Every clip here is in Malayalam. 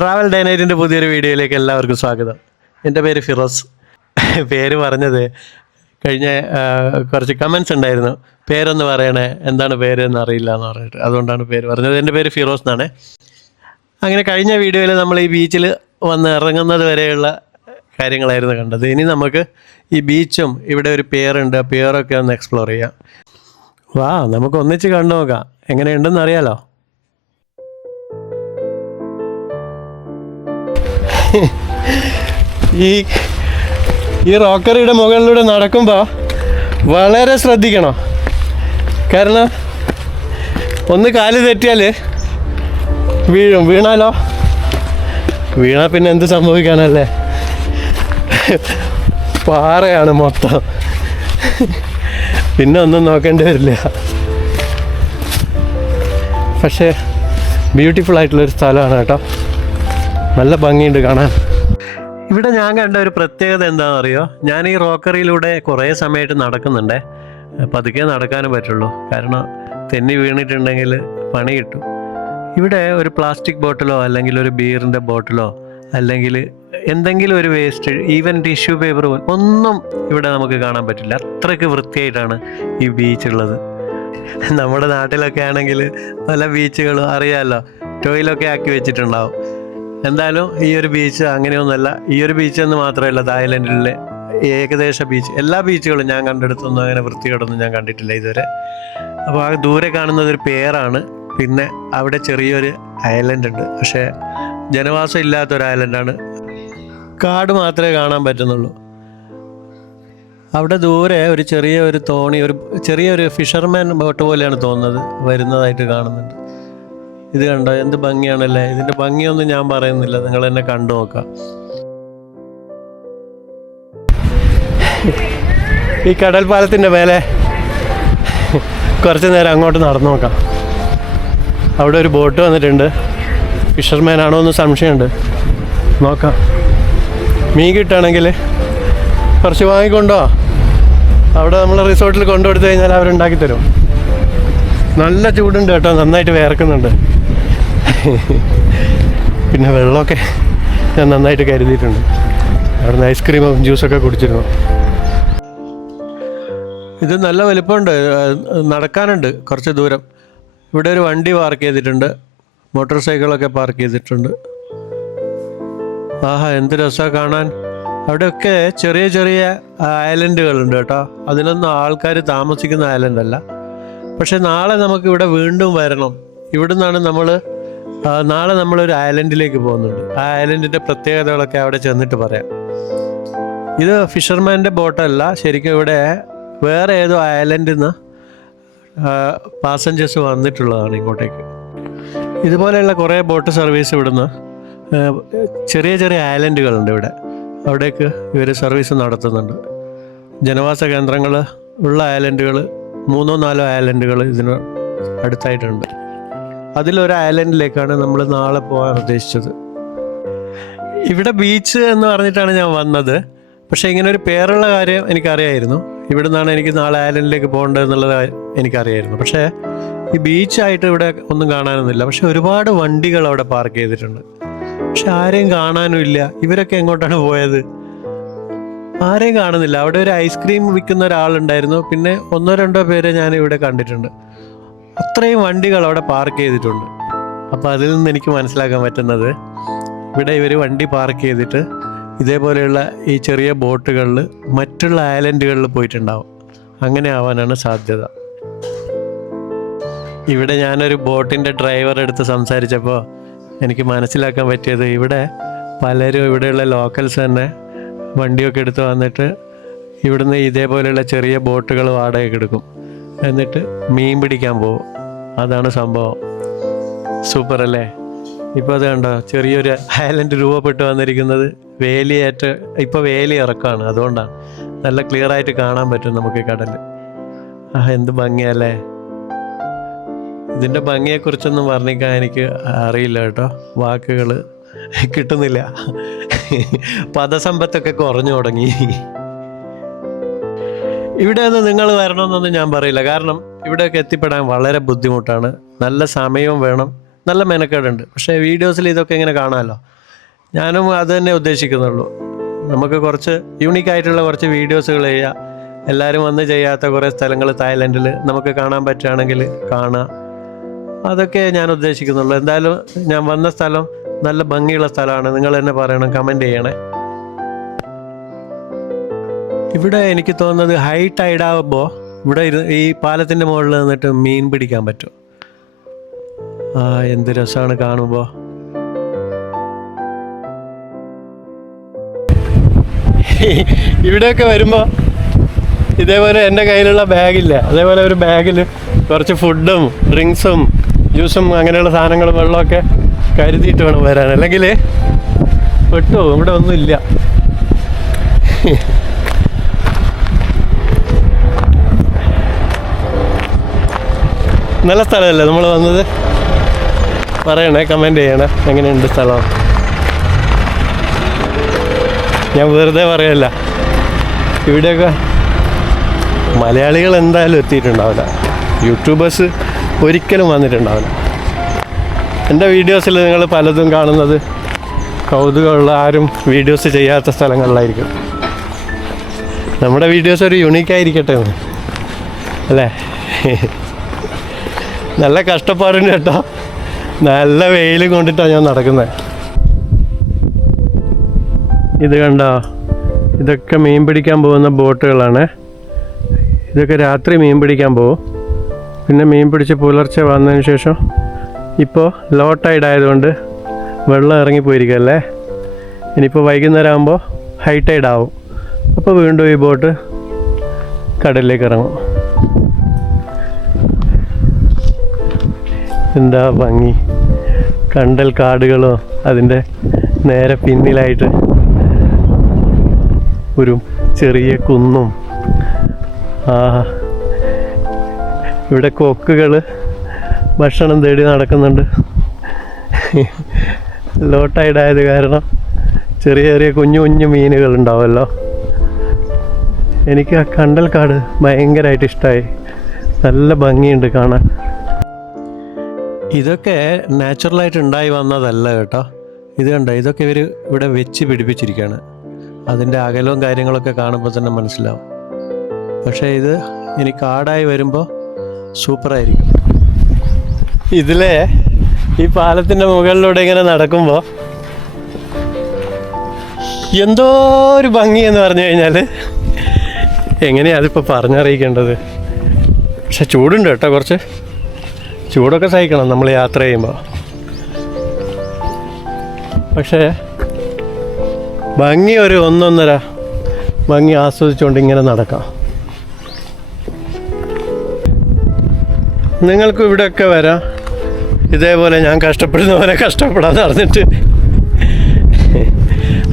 ട്രാവൽ ഡേ നൈറ്റിൻ്റെ പുതിയൊരു വീഡിയോയിലേക്ക് എല്ലാവർക്കും സ്വാഗതം. എൻ്റെ പേര് ഫിറോസ്. പേര് പറഞ്ഞത് കഴിഞ്ഞ കുറച്ച് കമൻസ് ഉണ്ടായിരുന്നു, പേരൊന്ന് പറയണേ, എന്താണ് പേര് എന്ന് അറിയില്ല എന്ന് പറഞ്ഞിട്ട്, അതുകൊണ്ടാണ് പേര് പറഞ്ഞത്. എൻ്റെ പേര് ഫിറോസ് എന്നാണ്. അങ്ങനെ കഴിഞ്ഞ വീഡിയോയിൽ നമ്മൾ ഈ ബീച്ചിൽ വന്ന് ഇറങ്ങുന്നത് വരെയുള്ള കാര്യങ്ങളായിരുന്നു കണ്ടത്. ഇനി നമുക്ക് ഈ ബീച്ചും ഇവിടെ ഒരു പേരുണ്ട്, ആ പേരൊക്കെ ഒന്ന് എക്സ്പ്ലോർ ചെയ്യാം. വാ, നമുക്ക് ഒന്നിച്ച് കണ്ടു നോക്കാം എങ്ങനെയുണ്ടെന്ന് അറിയാലോ. ഈ റോക്കറിയുടെ മുകളിലൂടെ നടക്കുമ്പോൾ വളരെ ശ്രദ്ധിക്കണം. കാരണം ഒന്ന് കാല് തെറ്റിയാൽ വീണാലോ, വീണാൽ പിന്നെ എന്ത് സംഭവിക്കാനല്ലേ, പാറയാണ് മൊത്തം, പിന്നെ ഒന്നും നോക്കേണ്ടി വരില്ല. പക്ഷേ ബ്യൂട്ടിഫുൾ ആയിട്ടുള്ളൊരു സ്ഥലമാണ് കേട്ടോ, നല്ല ഭംഗിയുണ്ട് കാണാൻ. ഇവിടെ ഞാൻ കണ്ട ഒരു പ്രത്യേകത എന്താണെന്ന് അറിയോ, ഞാൻ ഈ റോക്കറിയിലൂടെ കുറേ സമയമായിട്ട് നടക്കുന്നുണ്ടേ. പതുക്കെ നടക്കാനും പറ്റുള്ളൂ, കാരണം തെന്നി വീണിട്ടുണ്ടെങ്കിൽ പണി കിട്ടും. ഇവിടെ ഒരു പ്ലാസ്റ്റിക് ബോട്ടിലോ അല്ലെങ്കിൽ ഒരു ബീറിൻ്റെ ബോട്ടിലോ അല്ലെങ്കിൽ എന്തെങ്കിലും ഒരു വേസ്റ്റ്, ഈവൻ ടിഷ്യൂ പേപ്പർ ഒന്നും ഇവിടെ നമുക്ക് കാണാൻ പറ്റില്ല. അത്രയ്ക്ക് വൃത്തിയായിട്ടാണ് ഈ ബീച്ചുള്ളത്. നമ്മുടെ നാട്ടിലൊക്കെ ആണെങ്കിൽ പല ബീച്ചുകളും അറിയാമല്ലോ, ടോയിലൊക്കെ ആക്കി വെച്ചിട്ടുണ്ടാവും. എന്തായാലും ഈ ഒരു ബീച്ച് അങ്ങനെയൊന്നുമല്ല. ഈ ഒരു ബീച്ച് എന്ന് മാത്രമല്ല, തായ്ലൻഡിലെ ഏകദേശ ബീച്ച്, എല്ലാ ബീച്ചുകളും ഞാൻ കണ്ടെടുത്തൊന്നും അങ്ങനെ വൃത്തികേടൊന്നും ഞാൻ കണ്ടിട്ടില്ല ഇതുവരെ. അപ്പോൾ ആ ദൂരെ കാണുന്നത് ഒരു പേരാണ്. പിന്നെ അവിടെ ചെറിയൊരു ഐലൻഡ് ഉണ്ട്, പക്ഷേ ജനവാസം ഇല്ലാത്തൊരു ഐലൻഡാണ്, കാട് മാത്രമേ കാണാൻ പറ്റുന്നുള്ളൂ. അവിടെ ദൂരെ ഒരു ചെറിയൊരു തോണി, ഒരു ചെറിയൊരു ഫിഷർമാൻ ബോട്ട് പോലെയാണ് തോന്നുന്നത്, വരുന്നതായിട്ട് കാണുന്നുണ്ട്. ഇത് കണ്ടോ, എന്ത് ഭംഗിയാണല്ലേ. ഇതിൻ്റെ ഭംഗിയൊന്നും ഞാൻ പറയുന്നില്ല, നിങ്ങൾ എന്നെ കണ്ടു നോക്കാം. ഈ കടൽ പാലത്തിൻ്റെ മേലെ കുറച്ച് നേരം അങ്ങോട്ട് നടന്നു നോക്കാം. അവിടെ ഒരു ബോട്ട് വന്നിട്ടുണ്ട്, ഫിഷർമാൻ ആണോ എന്ന് സംശയമുണ്ട്, നോക്കാം. മീൻ കിട്ടുകയാണെങ്കിൽ കുറച്ച് വാങ്ങിക്കൊണ്ടോ, അവിടെ നമ്മൾ റിസോർട്ടിൽ കൊണ്ടുകൊടുത്തു കഴിഞ്ഞാൽ അവരുണ്ടാക്കി തരും. നല്ല ചൂടുണ്ട് കേട്ടോ, നന്നായിട്ട് വേർക്കുന്നുണ്ട്. പിന്നെ വെള്ളമൊക്കെ ഞാൻ നന്നായിട്ട് കരുതിയിട്ടുണ്ട്. അവിടുന്ന് ഐസ്ക്രീമും ജ്യൂസൊക്കെ കുടിച്ചിരുന്നു. ഇത് നല്ല വലിപ്പമുണ്ട്, നടക്കാനുണ്ട് കുറച്ച് ദൂരം. ഇവിടെ ഒരു വണ്ടി പാർക്ക് ചെയ്തിട്ടുണ്ട്, മോട്ടോർ സൈക്കിളൊക്കെ പാർക്ക് ചെയ്തിട്ടുണ്ട്. ആഹാ, എന്ത് രസമാണ് കാണാൻ. അവിടെയൊക്കെ ചെറിയ ചെറിയ ഐലൻഡുകളുണ്ട് കേട്ടോ. അതിലൊന്നും ആൾക്കാർ താമസിക്കുന്ന ഐലൻഡല്ല. പക്ഷെ നാളെ നമുക്ക് ഇവിടെ വീണ്ടും വരണം. ഇവിടെ നിന്നാണ് നാളെ നമ്മളൊരു ഐലൻഡിലേക്ക് പോകുന്നുണ്ട്. ആ ഐലൻഡിൻ്റെ പ്രത്യേകതകളൊക്കെ അവിടെ ചെന്നിട്ട് പറയാം. ഇത് ഫിഷർമാൻ്റെ ബോട്ടല്ല, ശരിക്കും ഇവിടെ വേറെ ഏതോ ഐലൻഡിൽ നിന്ന് പാസഞ്ചേഴ്സ് വന്നിട്ടുള്ളതാണ് ഇങ്ങോട്ടേക്ക്. ഇതുപോലെയുള്ള കുറേ ബോട്ട് സർവീസ് ഇവിടുന്ന്, ചെറിയ ചെറിയ ഐലൻഡുകളുണ്ട് ഇവിടെ, അവിടേക്ക് ഇവർ സർവീസ് നടത്തുന്നുണ്ട്. ജനവാസ കേന്ദ്രങ്ങൾ ഉള്ള ഐലൻഡുകൾ 3-4 ഐലൻഡുകൾ ഇതിന് അടുത്തായിട്ടുണ്ട്. അതിലൊരു ഐലൻഡിലേക്കാണ് നമ്മൾ നാളെ പോകാൻ ഉദ്ദേശിച്ചത്. ഇവിടെ ബീച്ച് എന്ന് പറഞ്ഞിട്ടാണ് ഞാൻ വന്നത്, പക്ഷേ ഇങ്ങനെ ഒരു പേരുള്ള കാര്യം എനിക്കറിയായിരുന്നു. ഇവിടെ നിന്നാണ് എനിക്ക് നാളെ ഐലൻഡിലേക്ക് പോകേണ്ടതെന്നുള്ളത് എനിക്കറിയായിരുന്നു. പക്ഷേ ഈ ബീച്ചായിട്ട് ഇവിടെ ഒന്നും കാണാനൊന്നുമില്ല. പക്ഷെ ഒരുപാട് വണ്ടികൾ അവിടെ പാർക്ക് ചെയ്തിട്ടുണ്ട്, പക്ഷെ ആരെയും കാണാനും ഇല്ല. ഇവരൊക്കെ എങ്ങോട്ടാണ് പോയത്? ആരെയും കാണുന്നില്ല. അവിടെ ഒരു ഐസ്ക്രീം വിൽക്കുന്ന ഒരാളുണ്ടായിരുന്നു, പിന്നെ 1-2 പേരെ ഞാൻ ഇവിടെ കണ്ടിട്ടുണ്ട്. അത്രയും വണ്ടികൾ അവിടെ പാർക്ക് ചെയ്തിട്ടുണ്ട്. അപ്പോൾ അതിൽ നിന്ന് എനിക്ക് മനസ്സിലാക്കാൻ പറ്റുന്നത്, ഇവിടെ ഇവർ വണ്ടി പാർക്ക് ചെയ്തിട്ട് ഇതേപോലെയുള്ള ഈ ചെറിയ ബോട്ടുകളിൽ മറ്റുള്ള ഐലൻഡുകളിൽ പോയിട്ടുണ്ടാവും. അങ്ങനെ ആവാനാണ് സാധ്യത. ഇവിടെ ഞാനൊരു ബോട്ടിൻ്റെ ഡ്രൈവറെ അടുത്ത് സംസാരിച്ചപ്പോൾ എനിക്ക് മനസ്സിലാക്കാൻ പറ്റിയത്, ഇവിടെ പലരും, ഇവിടെയുള്ള ലോക്കൽസ് തന്നെ വണ്ടിയൊക്കെ എടുത്ത് വന്നിട്ട് ഇവിടുന്ന് ഇതേപോലെയുള്ള ചെറിയ ബോട്ടുകൾ വാടകയ്ക്ക് എടുക്കും, എന്നിട്ട് മീൻ പിടിക്കാൻ പോകും. അതാണ് സംഭവം. സൂപ്പർ അല്ലേ? ഇപ്പോൾ അത് കണ്ടോ, ചെറിയൊരു ഐലൻഡ് രൂപപ്പെട്ട് വന്നിരിക്കുന്നത്. ഇപ്പോൾ വേലി ഇറക്കമാണ്, അതുകൊണ്ടാണ് നല്ല ക്ലിയർ ആയിട്ട് കാണാൻ പറ്റും നമുക്ക് കടൽ. എന്ത് ഭംഗിയല്ലേ. ഇതിൻ്റെ ഭംഗിയെക്കുറിച്ചൊന്നും വർണ്ണിക്കാൻ എനിക്ക് അറിയില്ല കേട്ടോ, വാക്കുകൾ കിട്ടുന്നില്ല. പദസമ്പത്തൊക്കെ കുറഞ്ഞു തുടങ്ങി. ഇവിടെ നിന്ന് നിങ്ങൾ വരണമെന്നൊന്നും ഞാൻ പറയില്ല, കാരണം ഇവിടെയൊക്കെ എത്തിപ്പെടാൻ വളരെ ബുദ്ധിമുട്ടാണ്. നല്ല സമയവും വേണം, നല്ല മെനക്കേടുണ്ട്. പക്ഷേ വീഡിയോസിൽ ഇതൊക്കെ ഇങ്ങനെ കാണാമല്ലോ. ഞാനും അത് തന്നെ ഉദ്ദേശിക്കുന്നുള്ളൂ. നമുക്ക് കുറച്ച് യൂണീക്കായിട്ടുള്ള കുറച്ച് വീഡിയോസുകൾ ചെയ്യുക. എല്ലാവരും വന്ന് ചെയ്യാത്ത കുറേ സ്ഥലങ്ങൾ തായ്ലൻഡിൽ നമുക്ക് കാണാൻ പറ്റുകയാണെങ്കിൽ കാണുക. അതൊക്കെ ഞാൻ ഉദ്ദേശിക്കുന്നുള്ളൂ. എന്തായാലും ഞാൻ വന്ന സ്ഥലം നല്ല ഭംഗിയുള്ള സ്ഥലമാണ്. നിങ്ങൾ തന്നെ പറയണം, കമൻറ്റ് ചെയ്യണേ. ഇവിടെ എനിക്ക് തോന്നുന്നത് ഹൈ ടൈഡാകുമ്പോൾ ഇവിടെ ഈ പാലത്തിൻ്റെ മുകളിൽ നിന്നിട്ട് മീൻ പിടിക്കാൻ പറ്റും. എന്ത് രസമാണ് കാണുമ്പോൾ. ഇവിടെയൊക്കെ വരുമ്പോൾ ഇതേപോലെ എൻ്റെ കയ്യിലുള്ള ബാഗില്ല, അതേപോലെ ഒരു ബാഗിൽ കുറച്ച് ഫുഡും ഡ്രിങ്ക്സും ജ്യൂസും അങ്ങനെയുള്ള സാധനങ്ങളും വെള്ളമൊക്കെ കരുതിയിട്ട് വേണം വരാൻ, അല്ലെങ്കിൽ പെട്ടോ ഇവിടെ ഒന്നുമില്ല. നല്ല സ്ഥലമല്ലേ നമ്മൾ വന്നത്? പറയണേ, കമൻറ്റ് ചെയ്യണേ എങ്ങനെയുണ്ട് സ്ഥലം. ഞാൻ വെറുതെ പറയല്ല. ഇവിടെയൊക്കെ മലയാളികൾ എന്തായാലും എത്തിയിട്ടുണ്ടാവില്ല, യൂട്യൂബേഴ്സ് ഒരിക്കലും വന്നിട്ടുണ്ടാവില്ല. എൻ്റെ വീഡിയോസിൽ നിങ്ങൾ പലതും കാണുന്നത് കൗതുകമുള്ള ആരും വീഡിയോസ് ചെയ്യാത്ത സ്ഥലങ്ങളിലായിരിക്കും. നമ്മുടെ വീഡിയോസ് ഒരു യുണീക്കായിരിക്കട്ടെ അല്ലേ? നല്ല കഷ്ടപ്പാടുണ്ട് കേട്ടോ. നല്ല വെയിൽ കൊണ്ടിട്ടാണ് ഞാൻ നടക്കുന്നത്. ഇത് കണ്ടോ, ഇതൊക്കെ മീൻ പിടിക്കാൻ പോകുന്ന ബോട്ടുകളാണ്. ഇതൊക്കെ രാത്രി മീൻ പിടിക്കാൻ പോകും. പിന്നെ മീൻ പിടിച്ച് പുലർച്ചെ വന്നതിന് ശേഷം ഇപ്പോൾ ലോ ടൈഡ് ആയതുകൊണ്ട് വെള്ളം ഇറങ്ങിപ്പോയിരിക്കുകയല്ലേ. ഇനിയിപ്പോൾ വൈകുന്നേരം ആകുമ്പോൾ ഹൈ ടൈഡ് ആവും. അപ്പോൾ വീണ്ടും ഈ ബോട്ട് കടലിലേക്ക് ഇറങ്ങും. എന്താ ഭംഗി! കണ്ടൽ കാടുകളോ അതിൻ്റെ നേരെ പിന്നിലായിട്ട് ഒരു ചെറിയ കുന്നും. ഇവിടെ കൊക്കുകൾ ഭക്ഷണം തേടി നടക്കുന്നുണ്ട്. ലോ ടൈഡായത് കാരണം ചെറിയ ചെറിയ കുഞ്ഞു കുഞ്ഞു മീനുകൾ ഉണ്ടാവുമല്ലോ. എനിക്ക് ആ കണ്ടൽക്കാട് ഭയങ്കരമായിട്ട് ഇഷ്ടമായി. നല്ല ഭംഗിയുണ്ട് കാണാൻ. ഇതൊക്കെ നാച്ചുറലായിട്ട് ഉണ്ടായി വന്നതല്ല കേട്ടോ. ഇത് കണ്ടോ, ഇതൊക്കെ ഇവർ ഇവിടെ വെച്ച് പിടിപ്പിച്ചിരിക്കുകയാണ്. അതിൻ്റെ അകലവും കാര്യങ്ങളൊക്കെ കാണുമ്പോൾ തന്നെ മനസ്സിലാവും. പക്ഷേ ഇത് ഇനി കാടായി വരുമ്പോൾ സൂപ്പറായിരിക്കും. ഇതിലെ ഈ പാലത്തിൻ്റെ മുകളിലൂടെ ഇങ്ങനെ നടക്കുമ്പോൾ എന്തോ ഒരു ഭംഗി എന്ന് പറഞ്ഞു കഴിഞ്ഞാൽ എങ്ങനെയാണ് അതിപ്പോൾ പറഞ്ഞറിയിക്കേണ്ടത്. പക്ഷെ ചൂടുണ്ട് കേട്ടോ, കുറച്ച് ചൂടൊക്കെ സഹിക്കണം നമ്മൾ യാത്ര ചെയ്യുമ്പോൾ. പക്ഷേ ഭംഗി ഒരു ഒന്നൊന്നര ഭംഗി ആസ്വദിച്ചുകൊണ്ട് ഇങ്ങനെ നടക്കാം. നിങ്ങൾക്കും ഇവിടെയൊക്കെ വരാം. ഇതേപോലെ ഞാൻ കഷ്ടപ്പെടുന്ന പോലെ കഷ്ടപ്പെടാതെ നടന്നിട്ട്.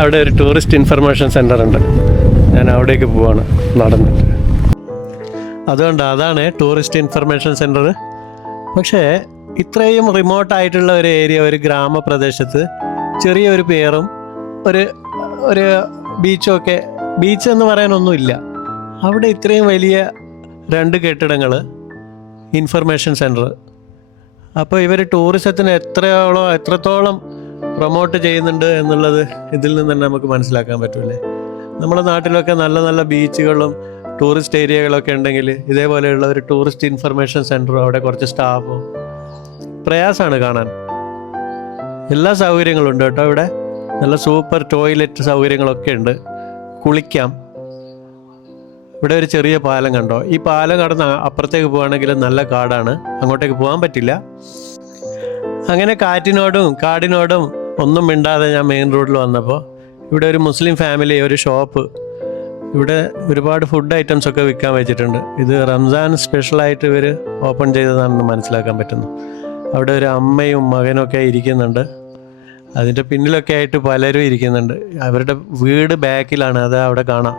അവിടെ ഒരു ടൂറിസ്റ്റ് ഇൻഫർമേഷൻ സെൻ്റർ ഉണ്ട്, ഞാൻ അവിടേക്ക് പോവാണ് നടന്നിട്ട്. അതാണ് ടൂറിസ്റ്റ് ഇൻഫർമേഷൻ സെൻ്റർ. പക്ഷേ ഇത്രയും റിമോട്ടായിട്ടുള്ള ഒരു ഏരിയ, ഒരു ഗ്രാമപ്രദേശത്ത് ചെറിയൊരു പേരും ഒരു ബീച്ചൊക്കെ, ബീച്ച് എന്ന് പറയാനൊന്നുമില്ല. അവിടെ ഇത്രയും വലിയ 2 കെട്ടിടങ്ങൾ, ഇൻഫർമേഷൻ സെൻറ്റർ. അപ്പോൾ ഇവർ ടൂറിസത്തിന് എത്രത്തോളം പ്രൊമോട്ട് ചെയ്യുന്നുണ്ട് എന്നുള്ളത് ഇതിൽ നിന്ന് തന്നെ നമുക്ക് മനസ്സിലാക്കാൻ പറ്റൂലേ. നമ്മുടെ നാട്ടിലൊക്കെ നല്ല നല്ല ബീച്ചുകളും ടൂറിസ്റ്റ് ഏരിയകളൊക്കെ ഉണ്ടെങ്കിൽ ഇതേപോലെയുള്ള ഒരു ടൂറിസ്റ്റ് ഇൻഫർമേഷൻ സെൻറ്ററും അവിടെ കുറച്ച് സ്റ്റാഫും പ്രയാസമാണ് കാണാൻ. എല്ലാ സൗകര്യങ്ങളും ഉണ്ട് കേട്ടോ ഇവിടെ. നല്ല സൂപ്പർ ടോയ്ലറ്റ് സൗകര്യങ്ങളൊക്കെ ഉണ്ട്, കുളിക്കാം. ഇവിടെ ഒരു ചെറിയ പാലം കണ്ടോ, ഈ പാലം കടന്ന് അപ്പുറത്തേക്ക് പോവുകയാണെങ്കിൽ നല്ല കാടാണ്, അങ്ങോട്ടേക്ക് പോകാൻ പറ്റില്ല. അങ്ങനെ കാറ്റിനോടും കാടിനോടും ഒന്നും മിണ്ടാതെ ഞാൻ മെയിൻ റോഡിൽ വന്നപ്പോൾ ഇവിടെ ഒരു മുസ്ലിം ഫാമിലി, ഒരു ഷോപ്പ്, ഇവിടെ ഒരുപാട് ഫുഡ് ഐറ്റംസ് ഒക്കെ വിൽക്കാൻ വെച്ചിട്ടുണ്ട്. ഇത് റംസാൻ സ്പെഷ്യലായിട്ട് ഇവർ ഓപ്പൺ ചെയ്തതാണെന്ന് മനസ്സിലാക്കാൻ പറ്റുന്നു. അവിടെ ഒരു അമ്മയും മകനൊക്കെ ഇരിക്കുന്നുണ്ട്, അതിൻ്റെ പിന്നിലൊക്കെ ആയിട്ട് പലരും ഇരിക്കുന്നുണ്ട്. അവരുടെ വീട് ബാക്കിലാണ്, അത് അവിടെ കാണാം.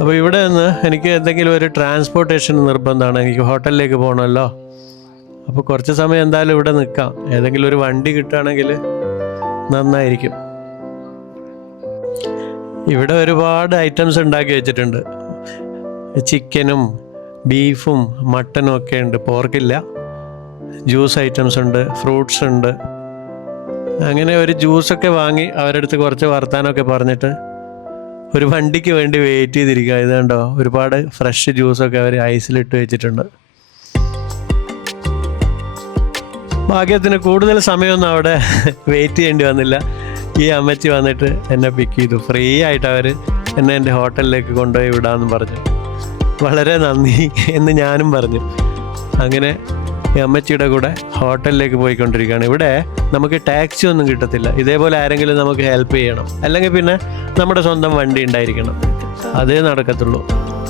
അപ്പോൾ ഇവിടെ നിന്ന് എനിക്ക് എന്തെങ്കിലും ഒരു ട്രാൻസ്പോർട്ടേഷൻ നിർബന്ധമാണ്. എനിക്ക് ഹോട്ടലിലേക്ക് പോകണമല്ലോ. അപ്പോൾ കുറച്ച് സമയം എന്തായാലും ഇവിടെ നിൽക്കാം. ഏതെങ്കിലും ഒരു വണ്ടി കിട്ടുകയാണെങ്കിൽ നന്നായിരിക്കും. ഇവിടെ ഒരുപാട് ഐറ്റംസ് ഉണ്ടാക്കി വെച്ചിട്ടുണ്ട്. ചിക്കനും ബീഫും മട്ടനും ഒക്കെ ഉണ്ട്, പോർക്കില്ല. ജ്യൂസ് ഐറ്റംസ് ഉണ്ട്, ഫ്രൂട്ട്സ് ഉണ്ട്. അങ്ങനെ ഒരു ജ്യൂസൊക്കെ വാങ്ങി അവരുടെ അടുത്ത് കുറച്ച് വർത്താനമൊക്കെ പറഞ്ഞിട്ട് ഒരു വണ്ടിക്ക് വേണ്ടി വെയിറ്റ് ചെയ്തിരിക്കുക. ഇത് കണ്ടോ, ഒരുപാട് ഫ്രഷ് ജ്യൂസൊക്കെ അവർ ഐസിലിട്ട് വെച്ചിട്ടുണ്ട്. ഭാഗ്യത്തിന് കൂടുതൽ സമയമൊന്നും അവിടെ വെയിറ്റ് ചെയ്യേണ്ടി വന്നില്ല. ഈ അമ്മച്ചി വന്നിട്ട് എന്നെ പിക്ക് ചെയ്തു. ഫ്രീ ആയിട്ട് അവർ എന്നെ എൻ്റെ ഹോട്ടലിലേക്ക് കൊണ്ടുപോയി വിടാമെന്ന് പറഞ്ഞു. വളരെ നന്ദി എന്ന് ഞാനും പറഞ്ഞു. അങ്ങനെ ഈ അമ്മച്ചിയുടെ കൂടെ ഹോട്ടലിലേക്ക് പോയിക്കൊണ്ടിരിക്കുകയാണ്. ഇവിടെ നമുക്ക് ടാക്സി ഒന്നും കിട്ടത്തില്ല. ഇതേപോലെ ആരെങ്കിലും നമുക്ക് ഹെൽപ്പ് ചെയ്യണം, അല്ലെങ്കിൽ പിന്നെ നമ്മുടെ സ്വന്തം വണ്ടി ഉണ്ടായിരിക്കണം, അതേ നടക്കത്തുള്ളൂ.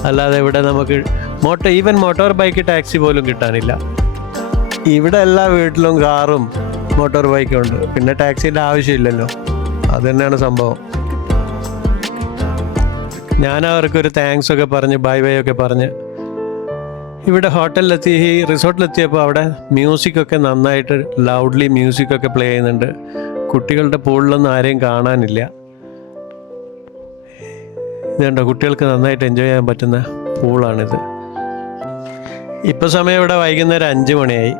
അല്ലാതെ ഇവിടെ നമുക്ക് ഈവൻ മോട്ടോർ ബൈക്ക് ടാക്സി പോലും കിട്ടാനില്ല. ഇവിടെ എല്ലാ വീട്ടിലും കാറും മോട്ടോർ ബൈക്കും ഉണ്ട്, പിന്നെ ടാക്സിൻ്റെ ആവശ്യമില്ലല്ലോ. അത് തന്നെയാണ് സംഭവം. ഞാൻ അവർക്കൊരു താങ്ക്സ് ഒക്കെ പറഞ്ഞ് ബൈ ബൈ ഒക്കെ പറഞ്ഞ് ഇവിടെ ഹോട്ടലിലെത്തി, ഈ റിസോർട്ടിലെത്തിയപ്പോൾ അവിടെ മ്യൂസിക്കൊക്കെ നന്നായിട്ട് ലൗഡ്ലി മ്യൂസിക്കൊക്കെ പ്ലേ ചെയ്യുന്നുണ്ട്. കുട്ടികളുടെ പൂളിലൊന്നും ആരെയും കാണാനില്ല. ഇതുണ്ടോ, കുട്ടികൾക്ക് നന്നായിട്ട് എൻജോയ് ചെയ്യാൻ പറ്റുന്ന പൂളാണിത്. ഇപ്പോൾ സമയം ഇവിടെ വൈകുന്നേരം 5 മണിയായി.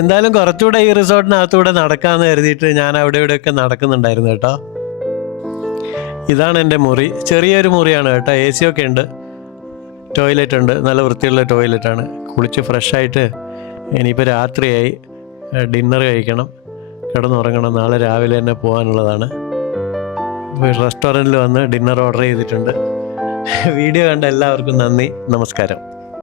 എന്തായാലും കുറച്ചുകൂടെ ഈ റിസോർട്ടിനകത്തൂടെ നടക്കാമെന്ന് കരുതിയിട്ട് ഞാൻ അവിടെ ഇവിടെയൊക്കെ നടക്കുന്നുണ്ടായിരുന്നു കേട്ടോ. ഇതാണ് എൻ്റെ മുറി. ചെറിയൊരു മുറിയാണ് കേട്ടോ. AC ഒക്കെ ഉണ്ട്, ടോയ്ലറ്റ് ഉണ്ട്, നല്ല വൃത്തിയുള്ള ടോയ്ലറ്റാണ്. കുളിച്ച് ഫ്രഷായിട്ട് ഇനിയിപ്പോൾ രാത്രിയായി, ഡിന്നർ കഴിക്കണം, കിടന്നുറങ്ങണം. നാളെ രാവിലെ തന്നെ പോകാനുള്ളതാണ്. റെസ്റ്റോറൻറ്റിൽ വന്ന് ഡിന്നർ ഓർഡർ ചെയ്തിട്ടുണ്ട്. വീഡിയോ കണ്ട എല്ലാവർക്കും നന്ദി, നമസ്കാരം.